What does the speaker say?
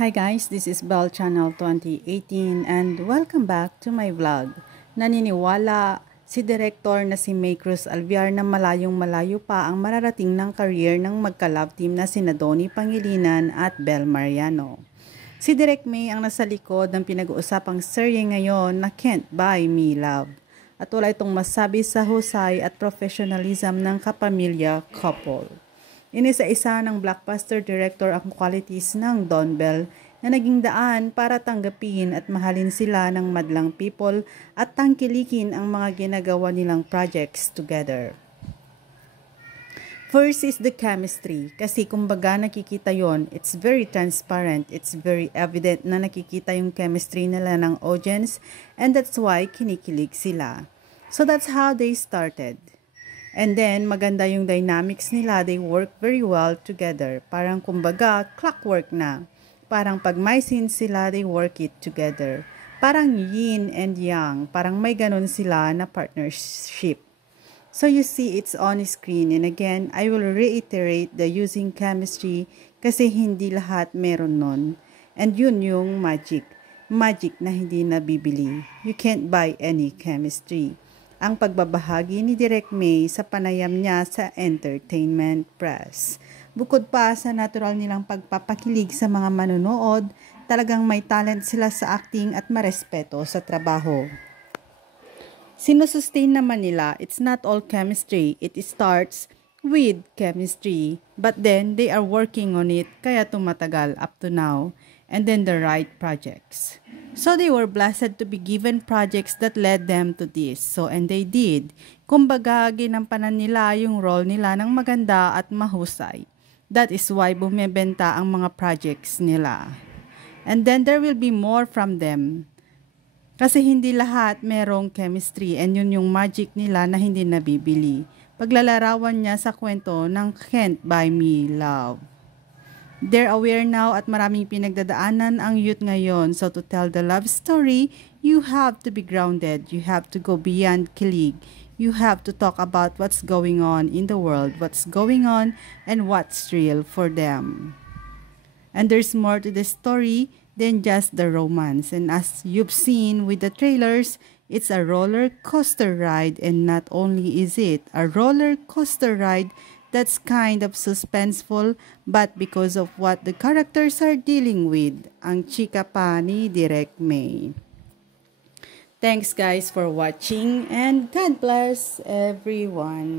Hi guys, this is Bell Channel 2018 and welcome back to my vlog. Naniniwala si Director na si May Cruz Alviar na malayong malayo pa ang mararating ng career ng magka-love team na sina Donnie Pangilinan at Bel Mariano. Si Direk May ang nasa likod ng pinag-uusapang serye ngayon na Can't Buy Me Love. At wala itong masabi sa husay at professionalism ng kapamilya couple. Inisa-isa ng blockbuster director ang qualities ng Don Bell na naging daan para tanggapin at mahalin sila ng madlang people at tangkilikin ang mga ginagawa nilang projects together. First is the chemistry, kasi kumbaga nakikita yon, it's very transparent, it's very evident na nakikita yung chemistry nila ng audience and that's why kinikilig sila. So that's how they started. And then, maganda yung dynamics nila. They work very well together. Parang kumbaga, clockwork na. Parang pag may scene sila, they work it together. Parang yin and yang. Parang may ganun sila na partnership. So you see, it's on screen. And again, I will reiterate the using chemistry kasi hindi lahat meron nun. And yun yung magic. Magic na hindi nabibili. You can't buy any chemistry. Ang pagbabahagi ni Direk May sa panayam niya sa entertainment press. Bukod pa sa natural nilang pagpapakilig sa mga manonood, talagang may talent sila sa acting at marespeto sa trabaho. Sinusustain naman nila, it's not all chemistry, it starts with chemistry. But then, they are working on it, kaya tumatagal up to now. And then the right projects. So they were blessed to be given projects that led them to this. So and they did. Kumbaga, ginampanan nila yung role nila ng maganda at mahusay. That is why bumibenta ang mga projects nila. And then there will be more from them. Kasi hindi lahat merong chemistry and yun yung magic nila na hindi nabibili. Paglalarawan niya sa kwento ng Can't Buy Me Love. They're aware now at maraming pinagdadaanan ang youth ngayon. So to tell the love story, you have to be grounded. You have to go beyond kilig. You have to talk about what's going on in the world, what's going on, and what's real for them. And there's more to the story than just the romance. And as you've seen with the trailers, it's a roller coaster ride. And not only is it a roller coaster ride, that's kind of suspenseful, but because of what the characters are dealing with, ang chika pa ni Direk May. Thanks guys for watching and God bless everyone.